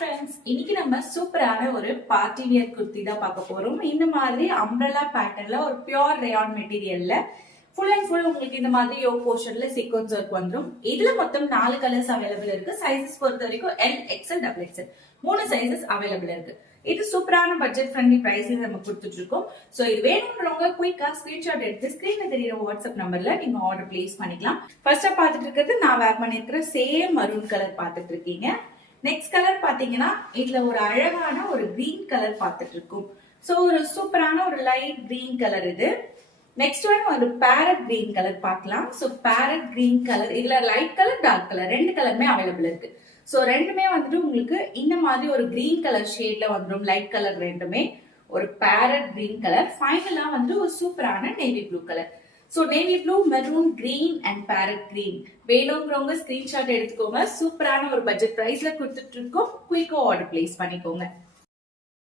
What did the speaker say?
Friends, இன்னைக்கு நம்ம சூப்பரான ஒரு பார்ட்டி வியர் குர்த்தி தான் பார்க்க போறோம். இந்த மாதிரி அம்ப்ரெல்லா பேட்டர்ன்ல ஒரு பியூர் ரயான் மெட்டீரியல்ல ஃபுல் அண்ட் ஃபுல் உங்களுக்கு இந்த மாதிரி யோக் போர்ஷன்ல சீக்வன்ஸ் ஒர்க் வந்துடும். இதுல மொத்தம் 4 கலர்ஸ் அவைலபிள் இருக்கு. சைஸஸ் பொறுத்த வரைக்கும் L, XL, double XL 3 sizes available இருக்கு. இது சூப்பரான பட்ஜெட் ஃப்ரெண்ட்லி பிரைஸ்ல நம்ம கொடுத்துட்டு இருக்கோம். சோ இது வேணும்ன்றவங்க குயிக்கா ஸ்கிரீன்ஷாட் எடுத்து ஸ்கிரீன்ல தெரியுற வாட்ஸ்அப் நம்பர்ல நீங்க ஆர்டர் பிளேஸ் பண்ணிக்கலாம். ஃபர்ஸ்டா பாத்துட்டு இருக்கிறது நான் வேர் பண்ணிருக்கிற சேம் மரூன் கலர் பாத்துட்டு இருக்கீங்க. நெக்ஸ்ட் கலர் பாத்தீங்கன்னா இதுல ஒரு அழகான ஒரு கிரீன் கலர் பார்த்துட்டு இருக்கும். சோ ஒரு சூப்பரான ஒரு லைட் கிரீன் கலர் இது. நெக்ஸ்ட் ஒன் ஒரு பேரட் கிரீன் கலர் பார்க்கலாம். சோ பேரட் கிரீன் கலர், இதுல லைட் கலர் டார்க் கலர் ரெண்டு கலருமே அவைலபிள் இருக்கு. சோ ரெண்டுமே வந்துட்டு உங்களுக்கு இந்த மாதிரி ஒரு கிரீன் கலர் ஷேட்ல வந்துடும். லைட் கலர் ரெண்டுமே ஒரு பேரட் கிரீன் கலர். ஃபைனலா வந்து ஒரு சூப்பரான navy blue colour. So navy blue, maroon, green and farad green வேணுங்கிறவங்க ஸ்கிரீன்ஷாட் எடுத்துக்கோங்க. சூப்பரான ஒரு பட்ஜெட் பிரைஸ்ல கொடுத்துட்டு இருக்கோம். குயிக்கா ஆர்டர் பிளேஸ் பண்ணிக்கோங்க.